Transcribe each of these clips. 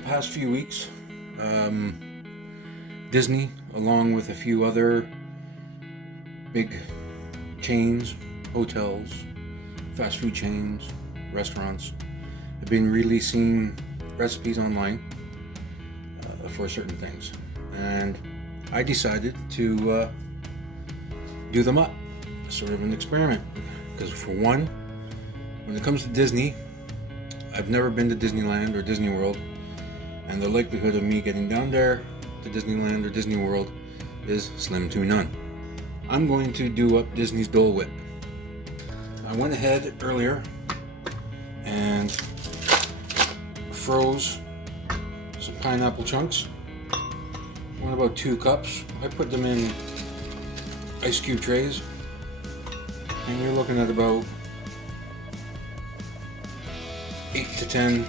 the past few weeks, Disney, along with a few other big chains, hotels, fast food chains, restaurants, have been releasing recipes online for certain things. And I decided to do them up, sort of an experiment. Because for one, when it comes to Disney, I've never been to Disneyland or Disney World, and the likelihood of me getting down there to Disneyland or Disney World is slim to none. I'm going to do up Disney's Dole Whip. I went ahead earlier and froze some pineapple chunks. Went about 2 cups. I put them in ice cube trays, and you're looking at about 8 to 10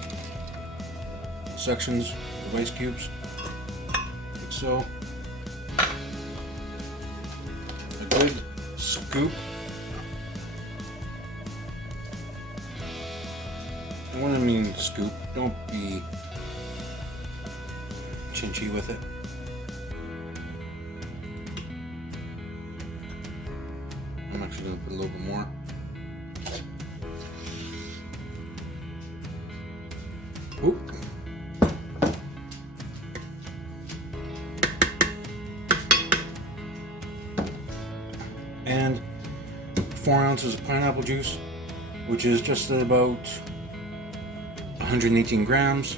sections of ice cubes, like so. A good scoop. And when I mean scoop, don't be chinchy with it. I'm actually going to put a little bit more. Oop. And 4 ounces of pineapple juice, which is just about 118 grams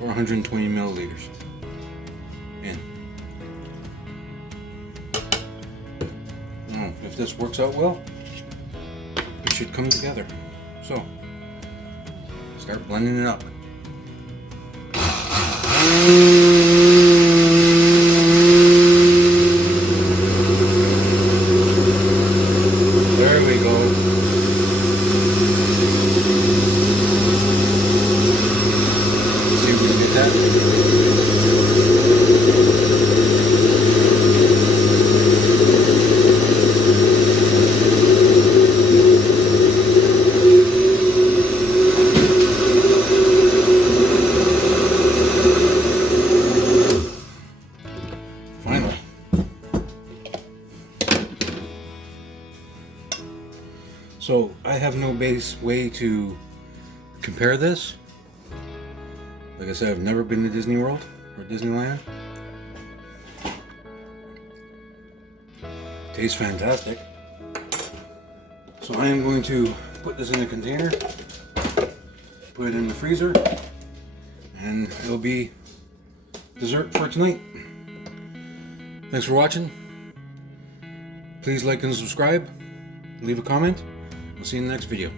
or 120 milliliters in. Now, if this works out well, it should come together. So, start blending it up. There we go. See if we can get that. Finally. So I have no base way to compare this. Like I said, I've never been to Disney World or Disneyland. Tastes fantastic. So I am going to put this in a container, put it in the freezer, and it'll be dessert for tonight. Thanks for watching. Please like and subscribe. Leave a comment. I'll see you in the next video.